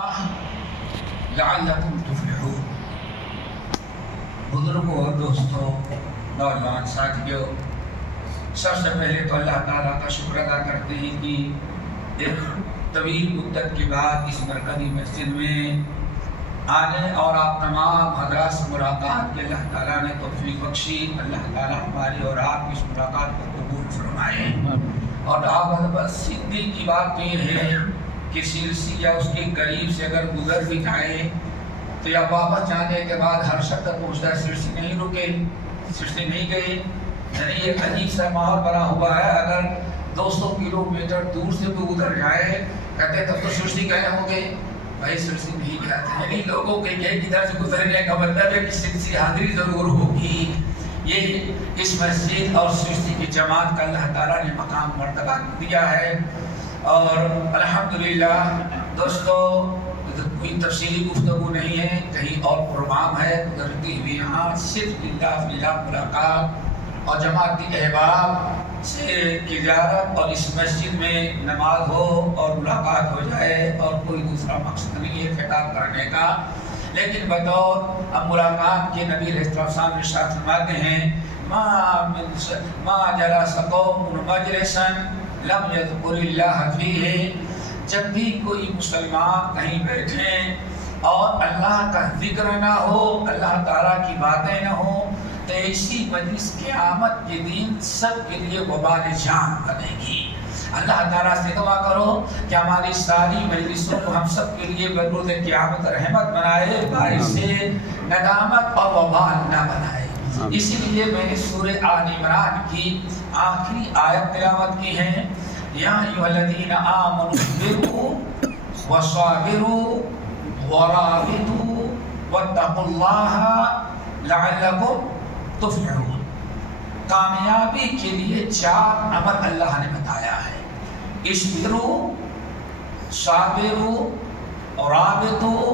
لعلکم تفلحون۔ بزرگوں اور دوستوں، نوجوان ساتھیوں، سب سے پہلے تو اللہ تعالیٰ کا شکر ادا کرتے ہیں کہ ایک طویل مدت کے بعد اس مرکزی مسجد میں آنے اور آپ تمام حضرات سے ملاقات کے اللہ تعالیٰ نے توفیق بخشی۔ اللہ تعالیٰ ہماری اور آپ کی اس ملاقات کو قبول فرمائے۔ اور بس دل کی بات تو یہ ہے کہ سرسی یا اس کے قریب سے اگر گزر بھی جائے تو یا واپس جانے کے بعد ہر شخص تک پہنچتا ہے سرسی نہیں رکے، سرسی نہیں گئے، یعنی ایک عجیب سا ماحول بنا ہوا ہے۔ اگر 200 کلومیٹر دور سے بھی ادھر جائے کہتے تب تو سرسی گئے ہوں گے، بھائی سرسی نہیں جاتے، یعنی لوگوں کے ادھر سے گزرنے کا مطلب ہے کہ سرسی حاضری ضرور ہوگی۔ یہ اس مسجد اور سرسی کی جماعت کا اللہ تعالیٰ نے مقام مرتبہ دیا ہے۔ اور الحمدللہ دوستو، کوئی تفصیلی گفتگو نہیں ہے، کہیں اور پروگرام ہے، گزرتی ہوئی یہاں صرف اللہ فی اللہ ملاقات اور جماعتی احباب سے کی زیارت اور اس مسجد میں نماز ہو اور ملاقات ہو جائے، اور کوئی دوسرا مقصد نہیں ہے خطاب کرنے کا۔ لیکن بطور اب ملاقات کے نبی علیہ السلام ارشاد فرماتے ہیں ما جلس قوم مجلسا لم یذکر اللہ فیہ، جب بھی کوئی مسلمان کہیں بیٹھیں اور اللہ کا ذکر نہ ہو، اللہ تعالیٰ کی باتیں نہ ہوں، تو ایسی مجلس قیامت کے دن سب کے لیے وبال جان بنے گی۔ اللہ تعالیٰ سے دعا کرو کہ ہماری ساری مجلسوں کو ہم سب کے لیے بروز قیامت رحمت بنائے، باعث ندامت اور وبال نہ بنائے۔ اسی لیے میں نے سورہ آل عمران کی آخری آیت تلاوت کی ہے، یا ایھا الذین آمنوا اصبروا وصابروا ورابطوا واتقوا اللہ لعلکم تفلحون۔ کامیابی کے لیے 4 امر اللہ نے بتایا ہے، اصبروا، صابروا، رابطوا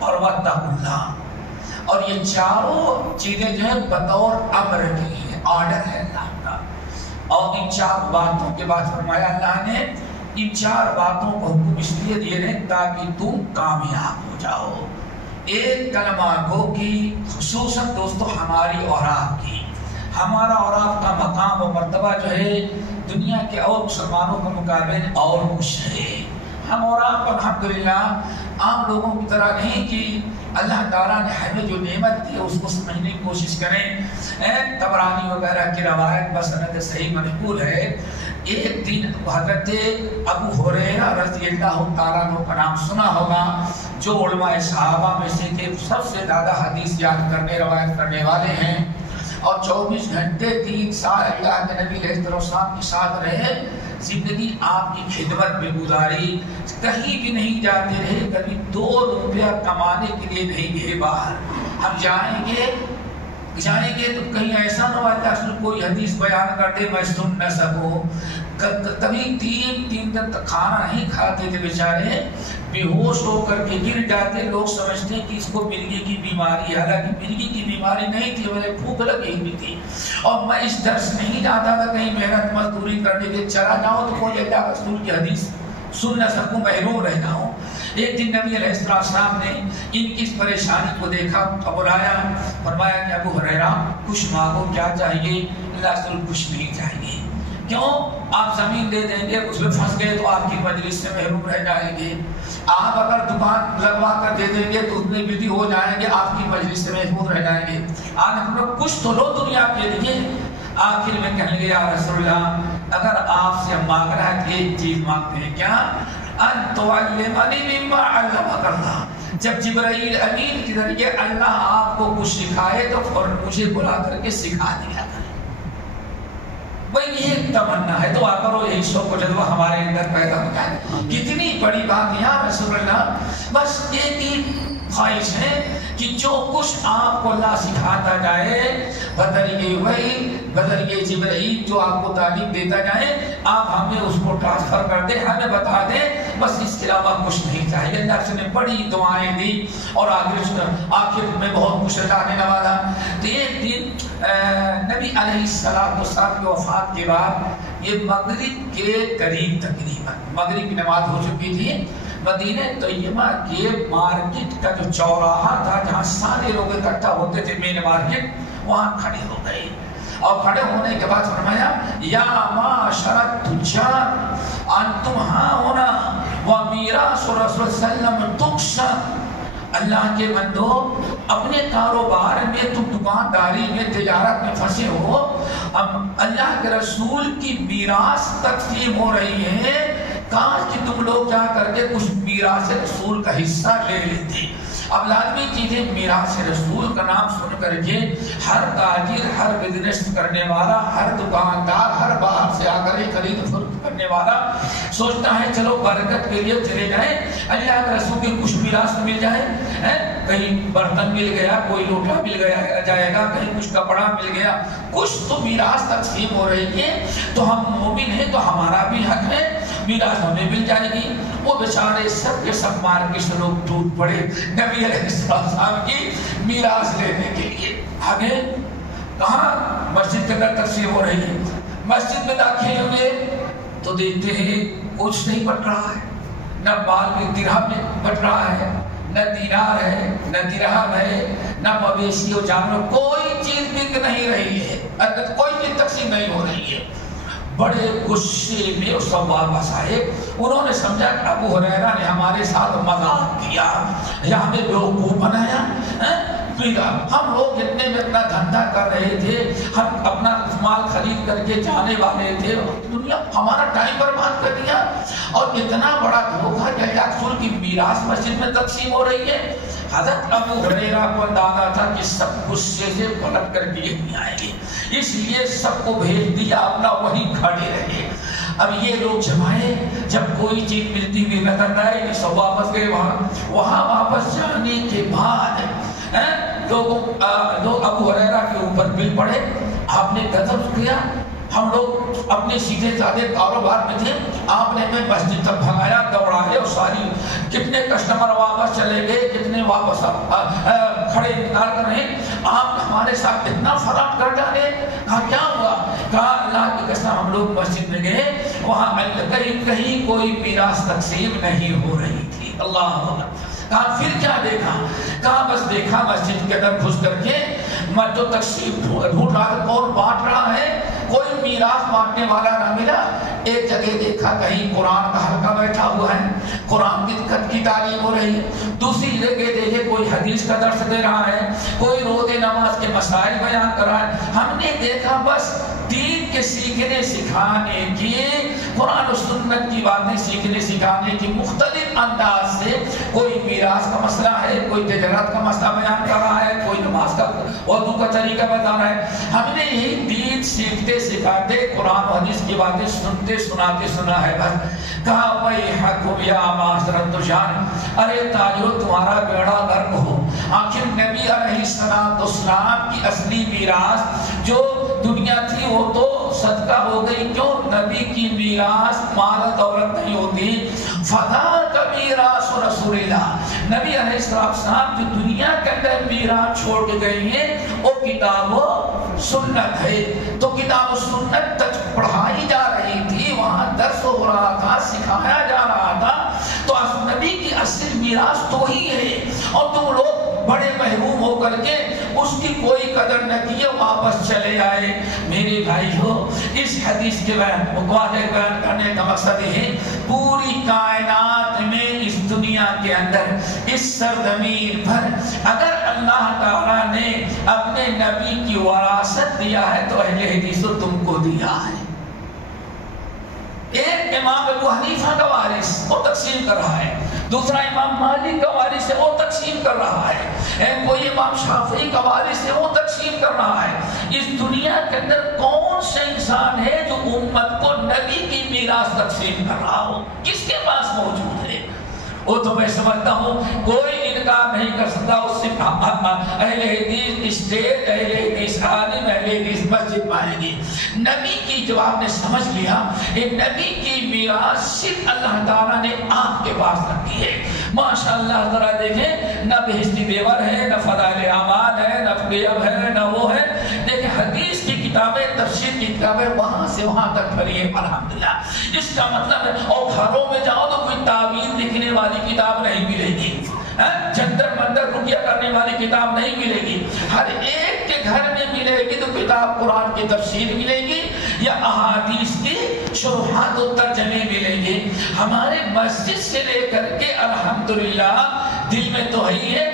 اور واتقوا اللہ۔ اور یہ چاروں چیزیں جو ہے بطور امر کی ہیں، آرڈر ہے اللہ کا۔ اور ان 4 باتوں کے بعد فرمایا اللہ نے ان 4 باتوں کو حکم اس لیے دیے ہیں تاکہ تم کامیاب ہو جاؤ۔ ایک کلمہ گو کی خصوصاً دوستو ہماری اور آپ کی، ہمارا اور آپ کا مقام و مرتبہ جو ہے دنیا کے اور مسلمانوں کے مقابلے اور کچھ ہے۔ ہم اور آپ الحمدللہ عام لوگوں کی طرح نہیں کہ اللہ تعالیٰ نے ہمیں جو نعمت دی ہے اس کو سمجھنے کی کوشش کریں۔ طبرانی وغیرہ کی روایت بسند صحیح منقول ہے، ایک دن حضرت ابو ہریرہ رضی اللہ تعالیٰ عنہ کا نام سنا ہوگا، جو علماء صحابہ میں سے تھے، سب سے زیادہ حدیث یاد کرنے روایت کرنے والے ہیں، اور 24 گھنٹے 3 سال اللہ کے نبی علیہ السلام کے ساتھ رہے، زندگی آپ کی خدمت میں گزاری، کہیں بھی نہیں جاتے رہے، کبھی 2 روپیہ کمانے کے لیے نہیں گئے باہر۔ ہم جائیں گے تو کہیں ایسا نہ ہو کہ کوئی حدیث بیان کر دے میں سن نہ سکوں۔ کبھی 3 دن تک کھانا نہیں کھاتے تھے بیچارے، بے ہوش ہو کر کے گر جاتے، لوگ سمجھتے ہیں کہ اس کو مرگی کی بیماری ہے، حالانکہ مرگی کی بیماری نہیں تھی، مجھے بھوک لگی ہوئی تھی، اور میں اس درس نہیں جاتا تھا کہیں محنت مزدوری کرنے کے، چلا جاؤں تو کوئی اللہ رسول کی حدیث سن نہ سکوں، محروم رہ جاؤں۔ ایک دن نبی علیہ السلام نے ان کی اس پریشانی کو دیکھا اور بلایا، فرمایا کہ ابو ہریرہ کچھ مانگو، کیا چاہیے؟ اللہ رسول کچھ نہیں چاہیے۔ کیوں؟ آپ زمین دے دیں گے، اس میں پھنس گئے تو آپ کی مجلس سے محروم رہ جائیں گے۔ آپ اگر دکان لگوا کر دے دیں گے تو اس میں بزی ہو جائیں گے، آپ کی مجلس سے محروم رہ جائیں گے۔ آپ نے فرمایا کچھ تو لو دنیا کے لیے۔ آخر میں کہنے لگے یا رسول اللہ، اگر آپ سے ہم مانگ رہا ہے ایک چیز مانگتے ہیں، کیا؟ ان تعلمنی مما علمک اللہ، جب جبرائیل امین کے ذریعے اللہ آپ کو کچھ سکھائے تو فوراً مجھے بلا کر کے سکھا دیا کرے۔ بھئی یہ تمنا ہے، دعا کرو یہی شوق و جذبہ ہمارے اندر پیدا ہو جائے۔ کتنی بڑی بات یا رسول اللہ، بس ایک ہی خواہش ہے کہ جو کچھ آپ کو اللہ سکھاتا جائے بذریعہ وحی، بذریعہ جبرائیل جو آپ کو تعلیم دیتا جائے، آپ ہمیں اس کو ٹرانسفر کر دیں، ہمیں بتا دیں، بس اس کے علاوہ کچھ نہیں چاہیے۔ اللہ سے نے بڑی دعائیں دی اور آخر میں بہت کچھ اللہ نے نوازا۔ تو ایک دن نبی علیہ السلام کی وفات کے بعد یہ مغرب کے قریب تقریباً مغرب کی نماز ہو چکی تھی، مدینہ طیبہ کے مارکیٹ کا جو چوراہا تھا جہاں سارے لوگ اکٹھا ہوتے تھے، مین مارکیٹ، وہاں کھڑے ہو گئے اور کھڑے ہونے کے بعد فرمایا یا معاشر التجار انتم ہاؤنا ومیراث رسول صلی اللہ علیہ وسلم تقسم، اللہ کے بندو اپنے کاروبار میں تم دکانداری میں تجارت میں پھنسے ہو، اب اللہ کے رسول کی میراث تقسیم ہو رہی ہے، کاش کہ تم لوگ جا کر کے کچھ میراث رسول کا حصہ لے لیتے۔ اب لازمی چیزیں میراث رسول کا نام سن کر کے ہر تاجر، ہر بزنس کرنے والا، ہر دکاندار، ہر باہر سے آ کر خرید فروخت کرنے والا سوچتا ہے چلو برکت کے لیے چلے جائیں، اللہ کے رسول کی کچھ میراث مل جائے، کہیں برتن مل گیا، کوئی لوٹا مل گیا جائے گا، کہیں کچھ کپڑا مل گیا، کچھ تو میراث تقسیم ہو رہی ہے، تو ہم مومن ہیں تو ہمارا بھی حق ہے، میراث ہمیں مل جائے گی۔ وہ بیچارے سب کے سب مارکیٹ سے لوگ ٹوٹ پڑے نبی علیہ السلام کی میراث لینے کے لیے۔ آگے کہاں مسجد کے اندر تقسیم ہو رہی ہے، مسجد میں داخل ہوئے تو دیکھتے ہیں کچھ نہیں بٹ رہا ہے، نہ مال میں درہم میں بٹ رہا ہے، نہ دینار ہے، نہ درہم ہے، نہ مویشی و جانور، کوئی چیز بک نہیں رہی ہے، کوئی چیز تقسیم نہیں ہو رہی ہے۔ بڑے غصے میں اس کو واپس آئے، انہوں نے سمجھا کہ ابو ہریرہ نے ہمارے ساتھ مذاق کیا یا ہمیں بیوقوف بنایا، ہم لوگ اتنے میں اپنا دھندا کر رہے تھے، ہم اپنا مال خرید کر کے جانے والے تھے، دنیا ہمارا ٹائم برباد کر دیا، اور اتنا بڑا دھوکہ کہ اللہ رسول کی میراث مسجد میں تقسیم ہو رہی ہے۔ حضرت ابو ہریرہ کو اندازہ تھا کہ سب غصے سے پلٹ کر کے نہیں آئیں گے، اس لیے سب کو بھیج دیا اپنا وہیں کھڑے رہے۔ اب یہ لوگ جمائے، جب کوئی چیز ملتی ہوئی نظر نہ آئی سب واپس گئے، وہاں واپس جانے کے بعد لوگ ابو ہریرہ کے اوپر مل پڑے، آپ نے غضب کیا، ہم لوگ اپنے سیدھے سادے کاروبار میں تھے، آپ نے ہمیں مسجد تک بھگایا، دوڑائے، اور ساری کتنے کسٹمر واپس چلے گئے، کتنے واپس کھڑے انتظار کر رہے ہیں، آپ ہمارے ساتھ اتنا فراڈ کر ڈالے۔ کہا کیا ہوا؟ کہا اللہ کی قسم ہم لوگ مسجد میں گئے، وہاں کہیں کوئی میراث تقسیم نہیں ہو رہی تھی۔ اللہ اکبر۔ کہا پھر کیا دیکھا؟ کہا بس دیکھا مسجد کے اندر گھس کر کے جو تقسیم ڈھونڈ رہا ہے، کون بانٹ رہا ہے، کوئی میراث بانٹنے والا نہ ملا۔ ایک جگہ دیکھا کہیں قرآن کا حلقہ بیٹھا ہوا ہے، قرآن کی تعلیم ہو رہی ہے، دوسری جگہ دیکھے کوئی حدیث کا درس دے رہا ہے، کوئی روزے نماز کے مسائل بیان کر رہا ہے۔ ہم نے دیکھا بس دین کے سیکھنے سکھانے کی، قرآن و سنت کی باتیں سیکھنے سکھانے کی مختلف انداز سے کوئی میراث کا مسئلہ ہے، کوئی تجارت کا مسئلہ بیان کر رہا ہے، کوئی نماز کا وضو کا طریقہ بتا رہا ہے۔ ہم نے یہی دین سیکھتے سکھاتے قرآن و حدیث کی باتیں سنتے سناتے سنا ہے بس۔ کہا وَيْحَكُمْ يَا مَعْشَرَ التُّجَّارِ، ارے تاجروں تمہارا بیڑا غرق ہو۔ آخر نبی علیہ السلام کی اصلی میراث جو دنیا تھی وہ تو صدقہ ہو گئی، کیوں؟ نبی کی میراث مال دولت نہیں ہوتی۔ فَذَاكَ مِيرَاثُ رَسُولِ اللَّهِ، نبی علیہ السلام جو دنیا کے اندر میراث چھوڑ کے گئے ہیں وہ کتاب و سنت ہے۔ تو کتاب و سنت تک پڑھائی جا رہی تھی، وہاں درس ہو رہا تھا، سکھایا جا رہا تھا، تو نبی کی اصل میراث تو ہی ہے، اور تم لوگ بڑے محروم ہو کر کے اس کی کوئی قدر نہ کیے، واپس چلے آئے۔ میرے بھائیو، اس حدیث کے بیان کرنے کا مقصد ہے پوری کائنات میں، اس دنیا کے اندر، اس سرزمین پر اگر اللہ تعالیٰ نے اپنے نبی کی وراثت دیا ہے تو اہل حدیث تم کو دیا ہے۔ ایک امام ابو حنیفہ کا وارث وہ تقسیم کر رہا ہے، دوسرا امام مالک کا وارث ہے وہ تقسیم کر رہا ہے، کوئی امام شافعی کا وارث ہے وہ تقسیم کر رہا ہے۔ اس دنیا کے اندر کون سا انسان ہے جو امت کو نبی کی میراث تقسیم کر رہا ہو؟ کس کے پاس موجود ہے؟ وہ تو میں سمجھتا ہوں کوئی انکار نہیں کر سکتا، اس سے اہل حدیث اسٹیٹ، اہل حدیث عالم، اہل حدیث مسجد پائیں گے۔ نبی کی جو آپ نے سمجھ لیا، یہ نبی کی میراث صرف اللہ تعالیٰ نے آپ کے پاس رکھی ہے۔ ماشاءاللہ ذرا دیکھیں، نہ بہشتی بیور ہے، نہ فضائل اعمال ہے، نہ قیام ہے، نہ وہ ہے، لیکن حدیث کی کتابیں، تفسیر کی کتابیں وہاں سے وہاں تک پڑھی ہے، الحمدللہ۔ اس کا مطلب ہے، اور اور گھروں میں جاؤ تو کوئی تعویذ لکھنے والی کتاب نہیں ملے گی، جنتر منتر رقیہ کرنے والی کتاب نہیں ملے گی. ہر ایک کے گھر میں ملے گی تو کتاب قرآن کی تفسیر ملے گی یا احادیث کی شروحات و ترجمے ملیں گے. ہمارے مسجد سے لے کر کے الحمدللہ دل میں تو ہے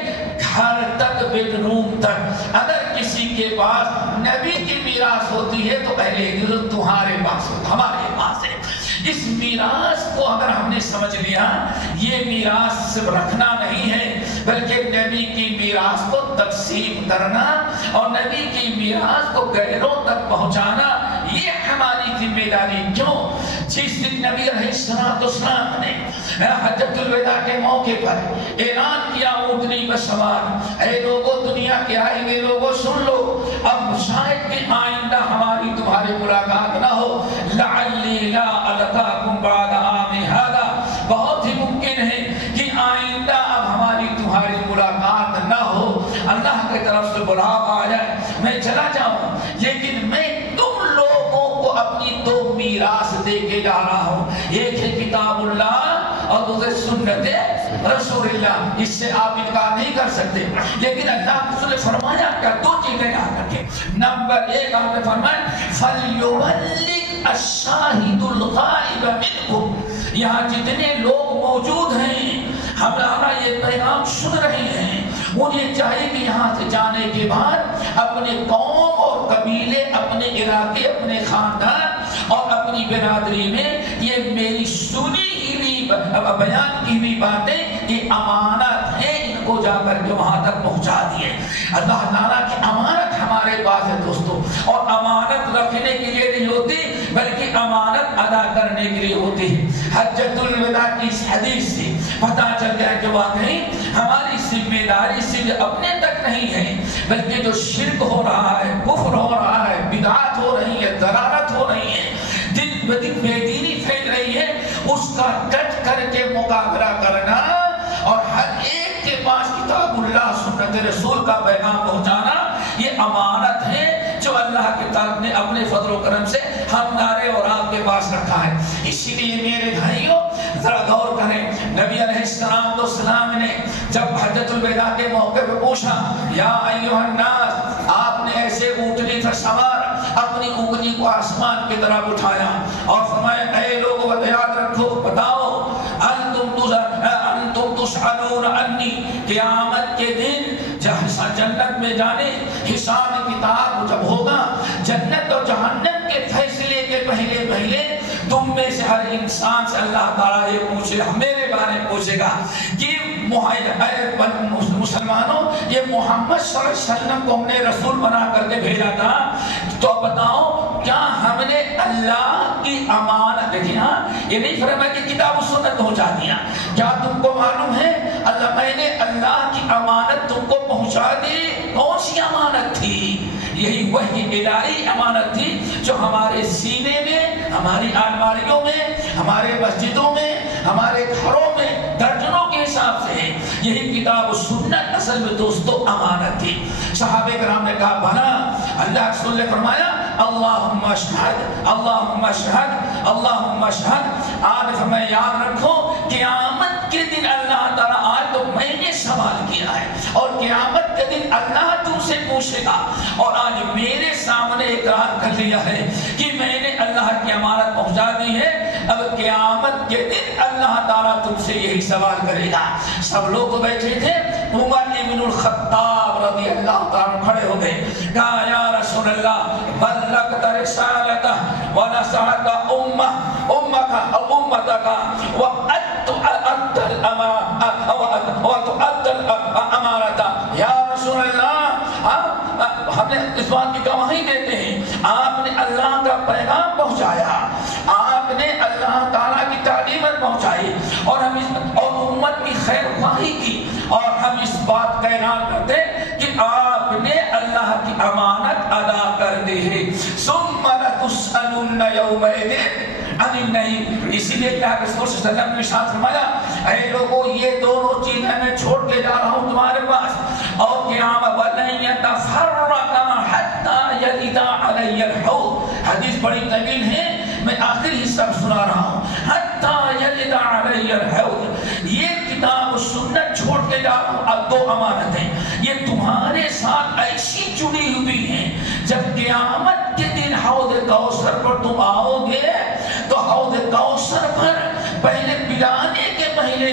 گھر تک بیڈ روم تک اگر کسی کے پاس نبی کی میراث ہوتی ہے تو پہلے تمہارے پاس ہو، ہمارے پاس ہے. اس میراث کو اگر ہم نے سمجھ لیا یہ میراث صرف رکھنا نہیں ہے بلکہ نبی کی میراث کو تقسیم کرنا اور نبی کی میراث کو غیروں تک پہنچانا یہ ہماری ذمہ داری. کیوں؟ جس دن نبی علیہ السلام نے حجۃ الوداع کے موقع پر اعلان کیا اونٹنی پر سوار، اے لوگوں دنیا کے آئے ہوئے لوگوں سن لو، اب شاید کہ آئندہ ہماری تمہاری ملاقات نہ ہو، لعلی لا القاکم بعد عام ھذا، بہت ہی ممکن ہے کہ آئندہ اب ہماری تمہاری ملاقات نہ ہو، اللہ کی طرف سے بلاوا آ جائے، میں چلا جاؤں، لیکن میں تم لوگوں کو اپنی دو میراث دے کے جا رہا ہوں، ایک ہے کتاب اللہ اور دوسرے سنت رسول اللہ. اس سے آپ انکار نہیں کر سکتے. لیکن اللہ کے رسول نے فرمایا کیا؟ دو چیزیں یاد رکھیں. نمبر ایک آپ نے فرمایا فَلْيُبَلِّغْ الشَّاهِدُ الْغَائِبَ مِنْكُمْ، یہاں جتنے لوگ موجود ہیں ہمارا یہ پیغام سن رہے ہیں انہیں چاہیے کہ یہاں سے جانے کے بعد اپنے قوم اور قبیلے، اپنے علاقے، اپنے خاندان اور اپنی برادری میں یہ میری سنی ہوئی بیان کی ہوئی باتیں یہ امانت ہے، ان کو جا کر کے وہاں تک پہنچا دیے. اللہ تعالیٰ کی امانت ہمارے پاس ہے دوستو، اور امانت رکھنے کے لیے نہیں ہوتی بلکہ امانت ادا کرنے کے لیے ہوتی ہے. حجۃ الوداع کی اس حدیث سے پتہ چل گیا کہ واقعی ہماری ذمہ داری صرف اپنے تک نہیں ہے بلکہ جو شرک ہو رہا ہے، کفر ہو رہا ہے، بدعات ہو رہی ہے، ضلالت ہو رہی ہے، دن بدن بے دینی پھیل رہی ہے، اس کا ڈٹ کر کے مقابلہ کرنا اور ہر ایک کے پاس کتاب اللہ سنت رسول کا پیغام پہنچانا یہ امانت ہے جو اللہ کے طرف نے اپنے فضل و کرم سے ہمارے اور آپ کے پاس رکھا ہے. اسی لیے میرے بھائیوں ذرا غور کریں، نبی علیہ السلام نے جب حجۃ الوداع کے موقع پہ پوچھا یا ایھا الناس، آپ نے ایسے اونٹنی پر سوار اپنی انگلی کو آسمان کی طرف اٹھایا اور فرمایا اے لوگوں یاد رکھو، بتاؤ انتم تسألون عنی، قیامت کے دن جنت میں جانے حساب کتاب جب ہوگا، جنت اور جہنم کے فیصلے کے پہلے تم میں سے ہر انسان سے اللہ تعالیٰ یہ پوچھے گا، میرے بارے میں پوچھے گا کہ مسلمانوں یہ محمد صلی اللہ علیہ وسلم کو ہم نے رسول بنا کر کے بھیجا تھا، تو بتاؤ کیا ہم نے اللہ کی امانت، دیکھیں ہاں یہ نہیں فرمایا کہ کتاب و سنت پہنچا دیا، کیا تم کو معلوم ہے اللہ میں نے اللہ کی امانت تم کو پہنچا دی؟ کون سی امانت تھی؟ یہی وحی الہی امانت تھی جو ہمارے سینے میں، ہماری الماریوں میں، ہمارے مسجدوں میں، ہمارے گھروں میں درجنوں کے حساب سے ہے. یہی کتاب و سنت اصل میں دوستو امانت تھی. صحابہ کرام نے کہا بنا، اللہ رسول نے فرمایا اللہم اشہد اللہم اشہد اللہم اشہد. آج ہمیں یاد رکھو قیامت کے دن اللہ تعالیٰ آج تو میں نے سوال کیا ہے اور قیامت کے دن اللہ تم سے پوچھے گا، اور آج میرے سامنے اقرار کر لیا ہے کہ میں نے اللہ کی امانت پہنچا دی ہے. اب قیامت کے دن اللہ تعالیٰ تم سے یہی سوال کرے گا. سب لوگ تو بیٹھے تھے، عمر ابن الخطاب رضی اللہ تعالیٰ کھڑے ہو گئے، کہا یا رسول اللہ بلغت رسالتہ ونصحت امتک وتؤدى الامانۃ. یا رسول اللہ ہم نے اس بات کی گواہی دیتے ہیں آپ نے اللہ کا پیغام پہنچایا، آپ نے اللہ تعالیٰ کی تعلیمات پہنچائی اور ہم اور امت کی خیر خواہی کی، اور ہم اس بات کا اعلان کرتے کہ آپ نے اللہ کی امانت ادا کر دی ہے. ثم لتسألن یومئذ عن النعیم. اسی لیے کیا کہ رسول صلی اللہ علیہ وسلم نے ارشاد فرمایا اے لوگوں یہ دونوں چیزیں میں چھوڑ کے جا رہا ہوں تمہارے پاس، اور قیامت ولن یتفرقا حتی یلد علی الحوض. حدیث بڑی طویل ہے، میں آخری حصہ سنا رہا ہوں. حتی یرد علی الحوض، یہ کتاب و سنت چھوڑ کے جا رہا ہوں، دو امانتیں یہ تمہارے ساتھ ایسی جڑی ہوئی ہیں، جب قیامت کے دن حوض کوثر پر تم آؤ گے تو حوض کوثر پر پہلے پلانے کے پہلے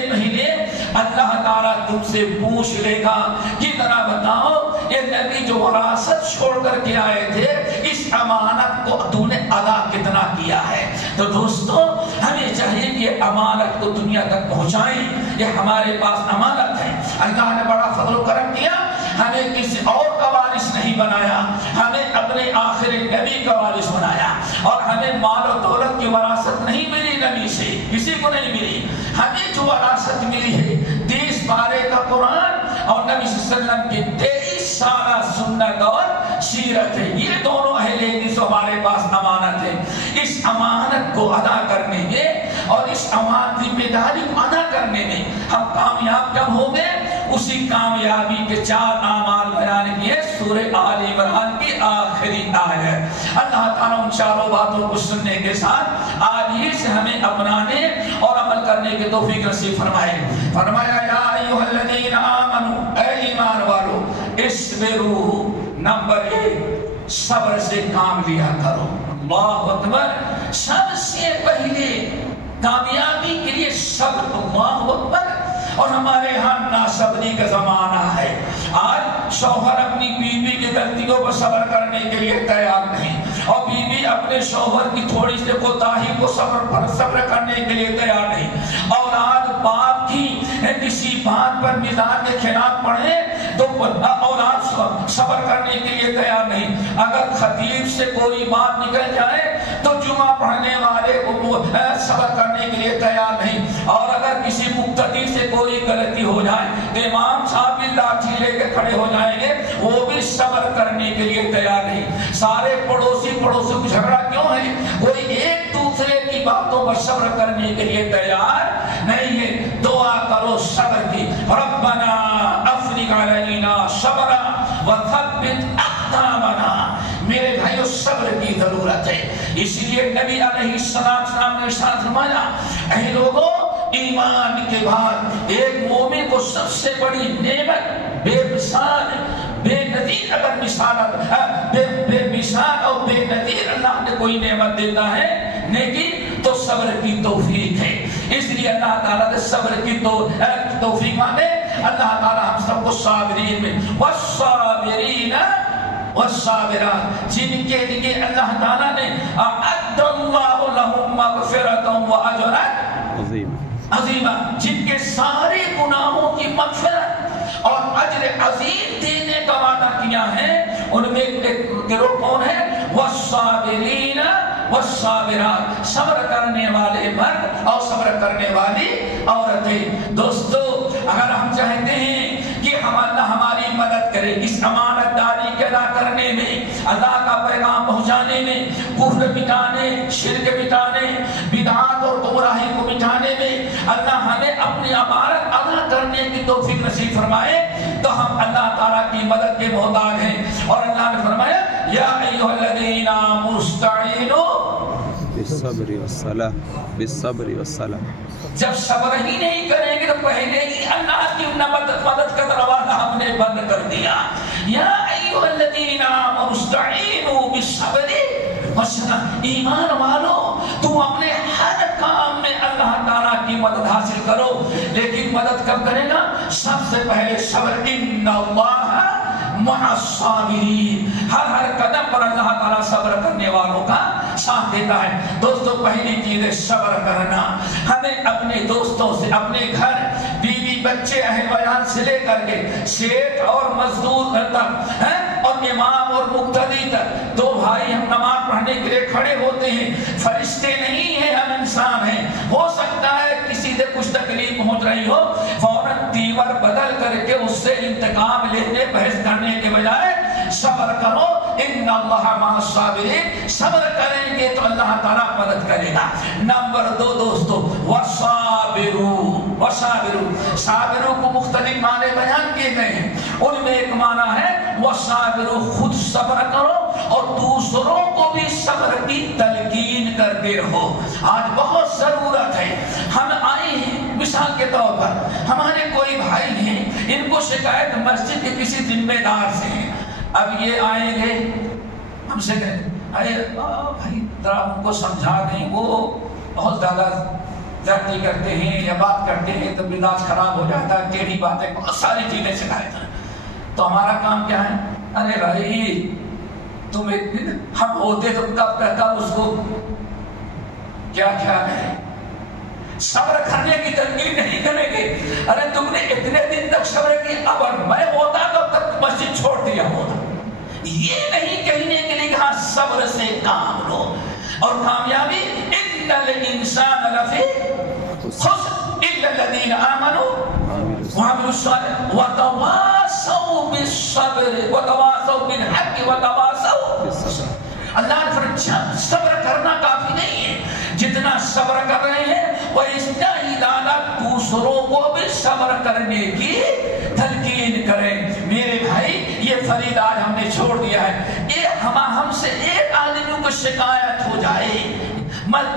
اللہ تعالیٰ تم سے پوچھ لے گا کہ ذرا بتاؤ یہ نبی جو وراثت چھوڑ کر کے آئے تھے اس امانت کو تو نے ادا کتنا کیا ہے۔ تو دوستو ہمیں چاہیے کہ امانت کو دنیا تک پہنچائیں، یہ ہمارے پاس امانت ہے۔ اللہ نے بڑا فضل و کرم کیا، ہمیں کسی اور کا وارث نہیں بنایا، ہمیں اپنے آخر نبی کا وارث بنایا، اور ہمیں مال و دولت کی وراثت نہیں ملی نبی سے، کسی کو نہیں ملی۔ ہمیں جو وراثت ملی ہے 30 پارے کا قرآن اور نبی صلی اللہ علیہ وسلم کی 23 سالہ سنت اور سیرت ہے، یہ دونوں اہل حدیث ہمارے پاس امانت ہے۔ اس امانت کو ادا کرنے میں اور اس امانت ذمہ داری کو ادا کرنے میں ہم کامیاب کب ہوں گے؟ اسی کامیابی کے 4 اعمال بیان کیے سورہ آل عمران کی آخری آیت۔ اللہ تعالیٰ ان چاروں باتوں کو سننے کے ساتھ آج ہی سے ہمیں اپنانے اور عمل کرنے کے توفیق نصیب فرمائے۔ فرمایا یا ایھا الذین آمنوا، اے ایمان والو، اصبروا، نمبر 1 صبر سے کام لیا کرو۔ اللہ اکبر، سب سے پہلے کامیابی کے لیے صبر، اللہ اکبر۔ اور ہمارے ہاں ناصبری کا زمانہ ہے، آج شوہر اپنی بیوی کی غلطیوں پر صبر کرنے کے لیے تیار نہیں، اور بیوی اپنے شوہر کی تھوڑی سی کوتاہی کو صبر کرنے کے لیے تیار نہیں۔ اولاد باپ کی کسی بات پر مزاج کے خلاف پڑھے تو اولاد صبر کرنے کے لیے تیار نہیں۔ اگر خطیب سے کوئی بات نکل جائے تو جمعہ پڑھنے والے صبر کرنے کے لیے تیار نہیں، اور اگر کسی مقتدی سے کوئی غلطی ہو جائے تو امام صاحب بھی لاٹھی لے کے کھڑے ہو جائیں گے، وہ بھی صبر کرنے کے لیے تیار نہیں۔ سارے پڑوسی کو جھگڑا کیوں ہے؟ کوئی ایک دوسرے کی باتوں پر صبر کرنے کے لیے تیار نہیں ہے۔ دعا کرو صبر کی، ربنا افرغ علینا صبرا وثبت اقدامنا۔ میرے بھائیو صبر کی ضرورت ہے، اس لیے نبی علیہ السلام نے ارشاد فرمایا، اے لوگوں، ایمان کے بعد ایک مومن کو سب سے بڑی نعمت بے مثال بے نظیر، اگر بے مثال اور بے نظیر اللہ نے کوئی نعمت دیتا ہے لیکن تو صبر کی توفیق ہے۔ اس لیے اللہ تعالیٰ نے صبر کی توفیق مانگے۔ اللہ تعالیٰ ہم سب کو صابرین میں والصابرین والصابرات، جن کے لیے اللہ تعالیٰ نے اعد اللہ لہم مغفرۃ واجرا عظیمہ، جن کے سارے گناہوں کی مغفرت اور اجر عظیم دینے کا وعدہ کیا ہے، ان میں ایک گروہ کون ہے؟ والصابرین والصابرات، صبر کرنے والے مرد اور صبر کرنے والی عورتیں۔ دوستو اگر ہم چاہتے ہیں کہ اللہ ہماری مدد کرے اس امانت داری کے ادا کرنے میں، اللہ کا پیغام پہنچانے میں، کفر مٹانے، شرک مٹانے، بدعات اور گمراہی کو مٹانے میں، اللہ ہمیں اپنی امانت ادا کرنے کی توفیق نصیب فرمائے، تو ہم اللہ تعالیٰ کی مدد کے محتاج ہیں۔ اور اللہ نے فرمایا یا ایھا الذین آمنوا استعینوا بالصبر والصلاۃ، بالصبر والصلاۃ۔ جب صبر ہی نہیں کریں گے تو پہلے ہی اللہ کی مدد کا دروازہ ہم نے بند کر دیا۔ یا ایھا الذین آمنوا استعینوا بالصبر والصلاۃ، ایمان والو تم اپنے ہر کام میں اللہ تعالیٰ کی مدد حاصل کرو، لیکن مدد کب کرے گا؟ سب سے پہلے صبر، ان اللہ مع الصابرین، ہر قدم پر اللہ تعالیٰ صبر کرنے والوں کا ساتھ دیتا ہے۔ دوستو پہلی چیز ہے صبر کرنا۔ ہمیں اپنے دوستوں سے، اپنے گھر، بیوی بچے، اہل بیان سے لے کر کے شیخ اور مزدور تک، اور امام اور مقتدی تک، دو بھائی ہم نماز پڑھنے کے لیے کھڑے ہوتے ہیں، فرشتے نہیں ہیں، ہم انسان ہیں۔ ہو سکتا ہے کسی سے کچھ تکلیف پہنچ رہی ہو، فوراً تیور بدل کر کے اس سے انتقام لینے، بحث کرنے کے بجائے صبر کرو، ان اللہ مع الصابرین، صبر کریں گے تو اللہ تعالیٰ مدد کرے گا۔ نمبر 2 دوستو، وصابروا، صابروں کو مختلف معنی بیان کیے گئے ہیں، ان میں ایک معنی ہے وصابروا، خود صبر کرو اور دوسروں کو بھی صبر کی تلقین کر کرتے رہو. آج بہت ضرورت ہے. ہم آئے ہیں مثال کے طور پر, ہمارے کوئی بھائی ہیں, ان کو شکایت مسجد کے کسی ذمہ دار سے ہے. اب یہ آئیں گے ہم سے کہیں ارے بھائی ذرا ان کو سمجھا دیں, وہ بہت زیادہ زیادتی کرتے ہیں یا بات کرتے ہیں تو مزاج خراب ہو جاتا ہے, ٹیڑھی باتیں, بہت ساری چیزیں شکایت ہیں. تو ہمارا کام کیا ہے؟ ارے بھائی تم ہم ہوتے تو کب کہتا اس کو کیا خیال ہے, صبر کرنے کی تلقین نہیں کریں گے. ارے تم نے اتنے دن تک صبر کی, اگر میں ہوتا تب تک مسجد چھوڑ دیا ہوتا. یہ نہیں کہنے کے لیے کہا صبر سے کام لو. اور کامیابی ان الانسان لفی خسر الا الذین آمنوا وعملوا الصالحات وتواصوا بالصبر وتواصوا بالحق وتواصوا بالصبر. اللہ نے فرمایا صبر کرنا کافی نہیں ہے, جتنا صبر کر رہے ہیں وہ استعداد دوسروں کو بھی صبر کرنے کی تلقین کریں. میرے بھائی یہ فرید آج ہم نے چھوڑ دیا ہے. ہم سے ایک آدمی کو شکایت ہو جائے,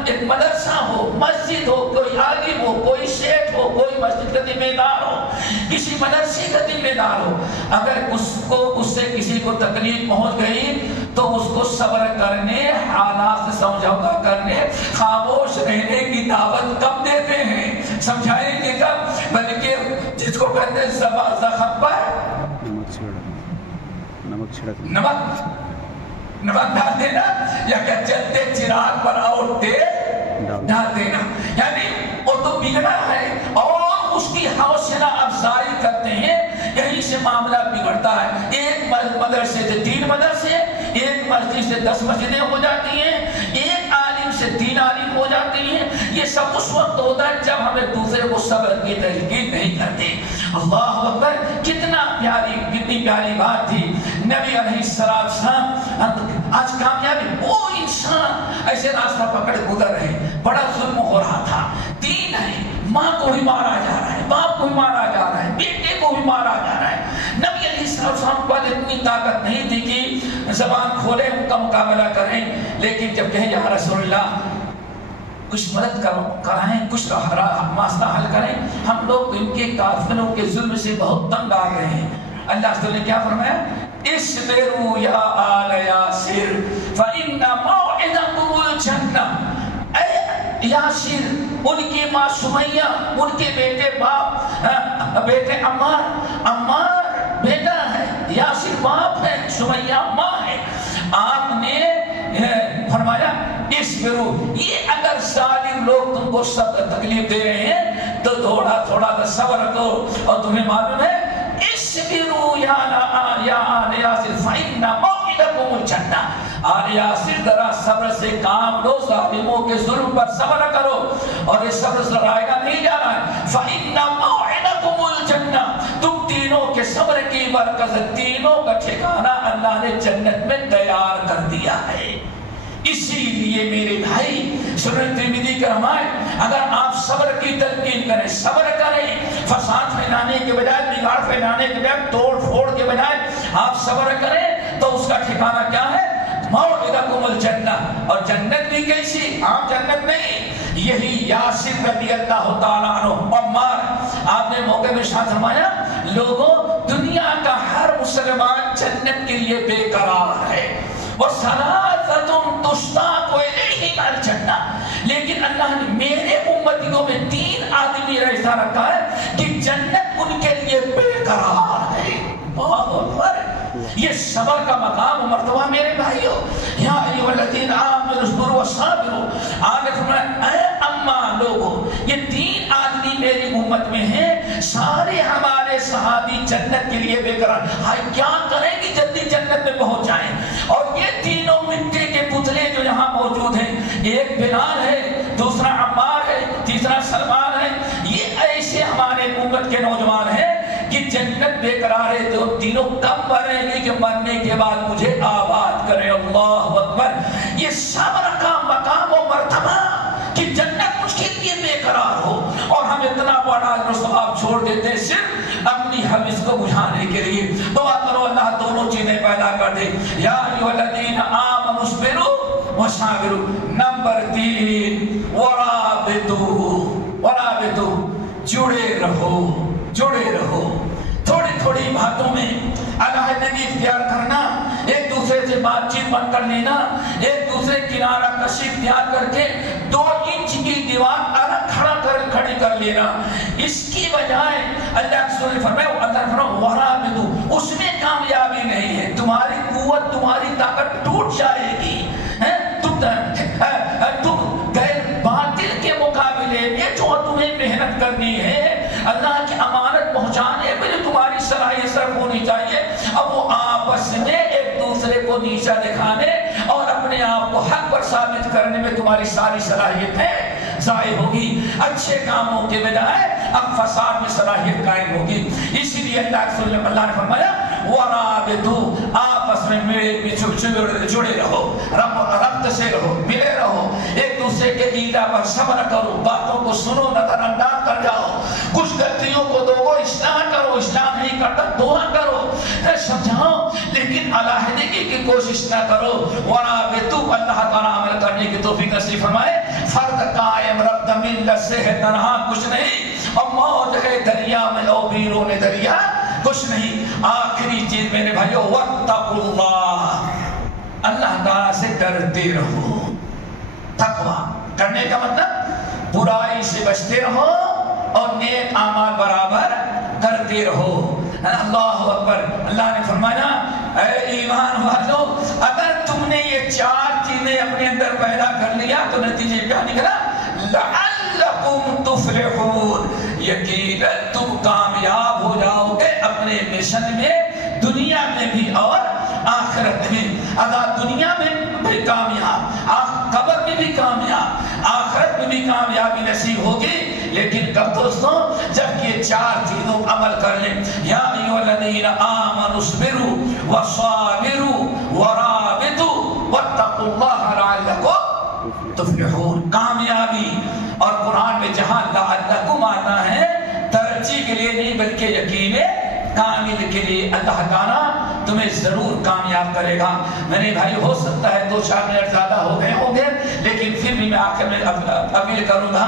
ایک مدرسہ ہو, مسجد ہو, کوئی عالم ہو, کوئی شیخ ہو, کوئی مسجد کا ذمہ دار ہو, کسی مدرسے کا ذمہ دار ہو, اگر اس سے کسی کو تکلیف پہنچ گئی تو اس کو صبر کرنے, حالات سے سمجھوتا کرنے, خاموش رہنے کی دعوت کب دیتے ہیں؟ سمجھائیں گے کب؟ بلکہ جس کو کہتے ہیں زخم پر نمک ڈال دینا, یا کہ چلتے چراغ پر اور تیل ڈال دینا. یعنی وہ تو بگڑا ہے اور اس کی حوصلہ افزائی کرتے ہیں, یہیں سے معاملہ بگڑتا ہے. ایک مدرسے سے 3 مدرسے, ایک مسجد سے 10 مسجدیں ہو جاتی ہیں, ایک عالم سے 3 عالم ہو جاتی ہیں. یہ سب اس وقت ہوتا ہے جب ہمیں دوسرے کو صبر کی تلقین نہیں کرتے. اللہ اکبر, کتنی پیاری بات تھی. نبی علیہ السلام آج کامیابی, وہ انسان ایسے راستہ پکڑ گزر رہے, بڑا ظلم ہو رہا تھا. دین ہے, ماں کو بھی مارا جا رہا ہے, باپ کو بھی مارا جا رہا ہے, بیٹے کو بھی مارا جا رہا ہے. نبی علیہ السلام پر اتنی طاقت نہیں تھی کہ زبان کھولے ان کا مقابلہ کریں, لیکن جب کہیں یا رسول اللہ کچھ مدد کرائیں, کچھ مسئلہ حل کریں, ہم لوگ ان کے کافروں کے ظلم سے بہت تنگ آ گئے ہیں. اللہ تعالی نے کیا فرمایا؟ اصبروا یا آل یاسر فإن موعدکم الجنہ. اے یاسر, ان کی ماں سمیہ, ان کے بیٹے بیٹے عمار بیٹا ہے, یاسر باپ ہے, سمیہ ماں ہے. آپ نے فرمایا اصبروا, یہ اگر ظالم لوگ تم کو سب تکلیف دے رہے ہیں تو تھوڑا صبر کرو. اور تمہیں معلوم ہے اصبروا یا آل یاسر فإن موعدکم الجنہ. آل یاسر ذرا صبر سے کام لو, ظالموں کے ظلم پر صبر کرو, اور یہ صبر سرائے گا نہیں جا رہا ہے. فإن موعدکم الجنہ, تم تینوں کے صبر کی برکت تینوں کا ٹھکانہ اللہ نے جنت میں تیار کر دیا ہے. اسی لیے میرے بھائی سنن ترمذی کی روایت, اگر آپ صبر کی تلقین کریں, صبر کریں, فساد پھیلانے کے بجائے, بگاڑ پھیلانے کے بجائے, توڑ پھوڑ کے بجائے آپ صبر کریں, تو اس کا ٹھکانہ کیا ہے؟ موعدکم الجنہ. اور جنت بھی کیسی؟ عام جنت نہیں, یہی یاسر رضی اللہ تعالیٰ عنہ عمار. آپ نے موقع میں ارشاد فرمایا, لوگوں دنیا کا ہر مسلمان جنت کے لیے بے قرار ہے, وَثَلَاثَةٌ تُشْتَاقُ إِلَيْهِمْ الْجَنَّةُ. لیکن اللہ نے میرے امتیوں میں 3 آدمی ایسا رکھا ہے کہ جنت ان کے لیے بے قرار ہے. بہت اکبر, یہ صبر کا مقام و مرتبہ میرے بھائیو. یا ایھا الذین آمنوا اصبروا وصابروا. آگے فرمایا اے اماں لوگوں, یہ 3 آدمی میری امت میں ہیں, سارے ہمارے صحابی جنت کے لیے بے قرار. ہائی کیا کریں کہ جلدی جنت میں پہنچ جائیں. اور یہ تینوں مٹی کے پتلے جو یہاں موجود ہیں, ایک بلال ہے, دوسرا عمار ہے, تیسرا سلمان ہے, یہ ایسے ہمارے امت کے نوجوان ہیں کہ جنت بے قرار ہے. تو تینوں کب مریں گے کہ مرنے کے بعد مجھے آباد کرے. اللہ اکبر, یہ صبر کا مقام و مرتبہ کہ جنت مجھ کے لیے بے قرار ہو, اور ہم اتنا بڑا ثواب چھوڑ دیتے ہیں صرف اپنی حوث کو بجھانے کے لیے. دعا کرو اللہ دونوں چیزیں پیدا کر دے. یا ایھا الذین آمنوا اصبروا وشاورو. نمبر 3 ورابطو جڑے رہو. تھوڑی تھوڑی باتوں میں علیحدگی اختیار کرنا، ایک دوسرے سے بات چیت بند کر لینا، ایک دوسرے کنارہ کشی اختیار کر کے 2 انچ کی دیوار الگ کھڑی کر لینا. اس کی بجائے اللہ نے فرمایا ورابطو، اس میں کامیابی نہیں ہے. تمہاری قوت، تمہاری طاقت ٹوٹ جائے گی. تم غیر باطل کے مقابلے میں جو تمہیں محنت کرنی ہے، اللہ کی امانت پہنچانے میں جو تمہاری صلاحیت صرف ہونی چاہیے، اب وہ آپس میں ایک دوسرے کو نیچا دکھانے اور اپنے آپ کو حق پر ثابت کرنے میں تمہاری ساری صلاحیتیں ضائع ہوگی. اچھے کاموں کے بجائے اب فساد میں صلاحیت قائم ہوگی. اسی لیے اللہ نے فرمایا ورابطو، آپس میں جڑے رہو، ربط سے رہو، ملے رہو، ایک دوسرے کے ایذا پر صبر کرو، باتوں کو سنو، نظر انداز کر جاؤ، کچھ غلطیوں کو دو اصلاح کرو، اصلاح نہیں کرتا دعا کرو، سمجھاؤ، لیکن علیحدگی کی کوشش نہ کرو. ورابطو، اللہ تعالیٰ عمل کرنے کی توفیق نصیب فرمائے. فرد قائم رب ملت سے ہے تنہا کچھ نہیں، اور موج ہے دریا میں او بیرون دریا کچھ نہیں. آخری چیز میرے بھائیو واتقوا اللہ، اللہ تعالیٰ سے ڈرتے رہو. تقوی کرنے کا مطلب برائی سے بچتے رہو اور نیک اعمال برابر کرتے رہو. اللہ اکبر. اللہ نے فرمایا اے ایمان والو، اگر تم نے یہ 4 چیزیں اپنے اندر پیدا کر لیا تو نتیجے کیا نکلا؟ لعلکم تفلحون، یقیناً تم کامیاب ہو جاؤ گے اپنے مشن میں، دنیا میں بھی اور آخرت میں. اگر دنیا میں بھی کامیاب، قبر میں بھی کامیاب، آخرت میں بھی کامیابی نصیب ہوگی. لیکن کب دوستوں؟ جب یہ 4 چیزوں عمل کر لیں. یا ایھا الذین آمنوا اصبروا وصابروا ورابطوا واتقوا اللہ لعلکم تفلحون. کامیابی، اور قرآن میں جہاں لعلکم آتا ہے ترجیح کے لیے نہیں بلکہ یقین کامل کے لیے، اللہ تعالیٰ تمہیں ضرور کامیاب کرے گا. میرے بھائی ہو سکتا ہے 2-4 منٹ زیادہ ہو گئے ہوں گے، لیکن پھر بھی میں آخر میں اپیل کروں گا،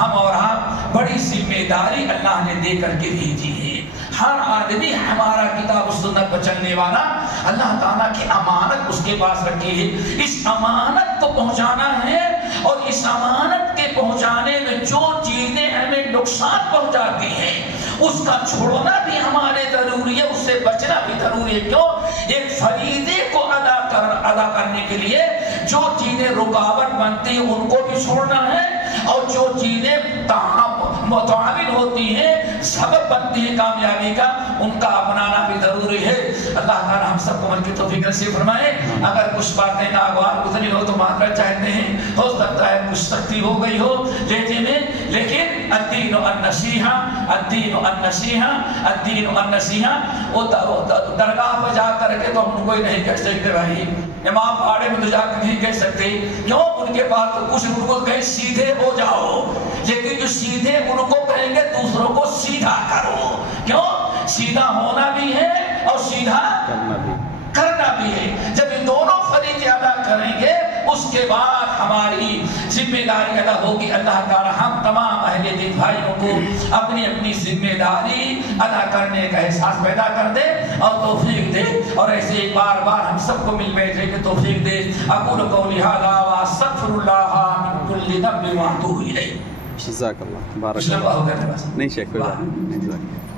ہم اور آپ بڑی ذمہ داری اللہ نے دے کر کے بھیجی ہے. ہر آدمی ہمارا کتاب و سنت پر چلنے والا، اللہ تعالیٰ کی امانت اس کے پاس رکھی ہے. اس امانت کو پہنچانا ہے، اور اس امانت کے پہنچانے میں جو چیزیں ہمیں نقصان پہنچاتی ہیں اس کا چھوڑنا بھی ہمارے ضروری ہے، اس سے بچنا بھی ضروری ہے. کیوں؟ ایک فریضے کو ادا کرنے کے لیے جو چیزیں رکاوٹ بنتی ہیں ان کو بھی چھوڑنا ہے، اور جو چیزیں متعاون ہوتی ہیں، سبب بنتی ہیں کامیابی کا، ان کا اپنانا بھی ضروری ہے. اللہ تعالیٰ ہم سب کو عمل کی توفیق نصیب فرمائے. اگر کچھ باتیں ناگوار گزری ہو تو معذرت چاہتے ہیں، ہو سکتا ہے کچھ سختی ہو گئی ہو لیتے میں، لیکن الدین النصیحہ، الدین النصیحہ، الدین النصیحہ. وہ درگاہ پر جا کر کے تو ہم کوئی نہیں کہہ سکتے بھائی، امام باڑے میں تو جا کر نہیں کہہ سکتے. کیوں؟ ان کے پاس تو کچھ ان کو کہیں سیدھے ہو جاؤ، لیکن جو سیدھے ان کو کہیں گے دوسروں کو سیدھا کرو. کیوں؟ سیدھا ہونا بھی ہے اور سیدھا کرنا بھی ہے. جب ان دونوں فریضے ادا کریں گے اس کے بعد ہماری ذمہ داری ادا ہوگی. اللہ تعالی ہم تمام اہل دین بھائیوں کو اپنی اپنی ذمہ داری ادا کرنے کا احساس پیدا کر دے اور توفیق دے، اور ایسے بار بار ہم سب کو مل بیٹھنے کی توفیق دے. اقول قولی ھذا واستغفر اللہ من کل ذنب واتوب الیہ. جزاک اللہ، بارک اللہ. نہیں شیخ کوئی بات نہیں.